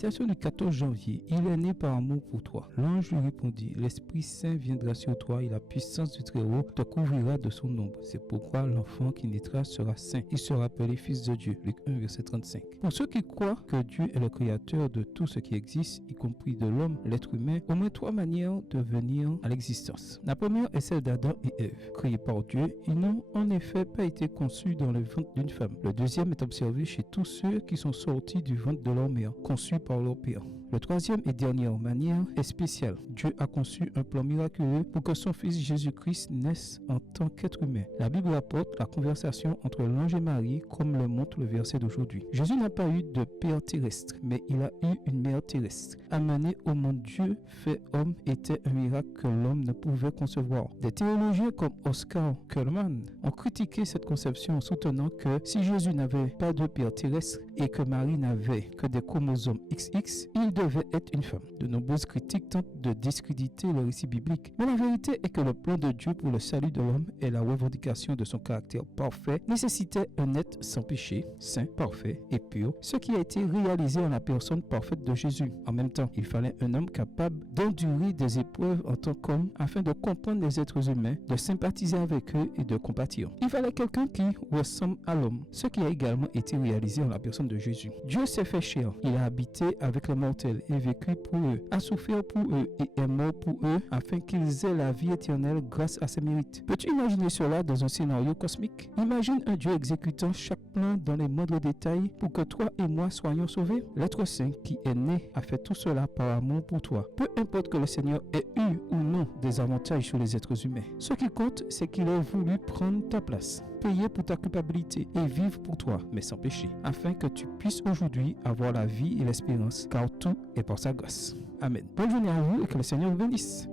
méditation du 14 janvier. Il est né par amour pour toi. L'ange lui répondit, l'Esprit Saint viendra sur toi et la puissance du Très-Haut te couvrira de son ombre. C'est pourquoi l'enfant qui naîtra sera saint. Il sera appelé Fils de Dieu. Luc 1, verset 35. Pour ceux qui croient que Dieu est le créateur de tout ce qui existe, y compris de l'homme, l'être humain, au moins 3 manières de venir à l'existence. La première est celle d'Adam et Ève. Créés par Dieu, ils n'ont en effet pas été conçus dans le ventre d'une femme. Le deuxième est observé chez tous ceux qui sont sortis du ventre de leur mère, conçus par leur père. Le troisième et dernière manière est spéciale. Dieu a conçu un plan miraculeux pour que son Fils Jésus-Christ naisse en tant qu'être humain. La Bible rapporte la conversation entre l'ange et Marie, comme le montre le verset d'aujourd'hui. Jésus n'a pas eu de père terrestre, mais il a eu une mère terrestre. Amené au monde Dieu fait homme était un miracle que l'homme ne pouvait concevoir. Des théologiens comme Oscar Cullmann ont critiqué cette conception en soutenant que si Jésus n'avait pas de père terrestre et que Marie n'avait que des chromosomes XX, il devait être une femme. De nombreuses critiques tentent de discréditer le récit biblique, mais la vérité est que le plan de Dieu pour le salut de l'homme et la revendication de son caractère parfait nécessitait un être sans péché, saint, parfait et pur, ce qui a été réalisé en la personne parfaite de Jésus. En même temps, il fallait un homme capable d'endurer des épreuves en tant qu'homme afin de comprendre les êtres humains, de sympathiser avec eux et de compatir. Il fallait quelqu'un qui ressemble à l'homme, ce qui a également été réalisé en la personne de Jésus. Dieu s'est fait chair, il a habité avec les mortels et vécu pour eux, a souffert pour eux et est mort pour eux afin qu'ils aient la vie éternelle grâce à ses mérites. Peux-tu imaginer cela dans un scénario cosmique? Imagine un Dieu exécutant chaque plan dans les moindres détails pour que toi et moi soyons sauvés. L'être saint qui est né a fait tout cela par amour pour toi. Peu importe que le Seigneur ait eu ou non des avantages sur les êtres humains. Ce qui compte, c'est qu'il ait voulu prendre ta place, payer pour ta culpabilité et vivre pour toi, mais sans péché, afin que tu puisses aujourd'hui avoir la vie et l'espérance, car tout est par sa grâce. Amen. Bonne journée à vous et que le Seigneur vous bénisse.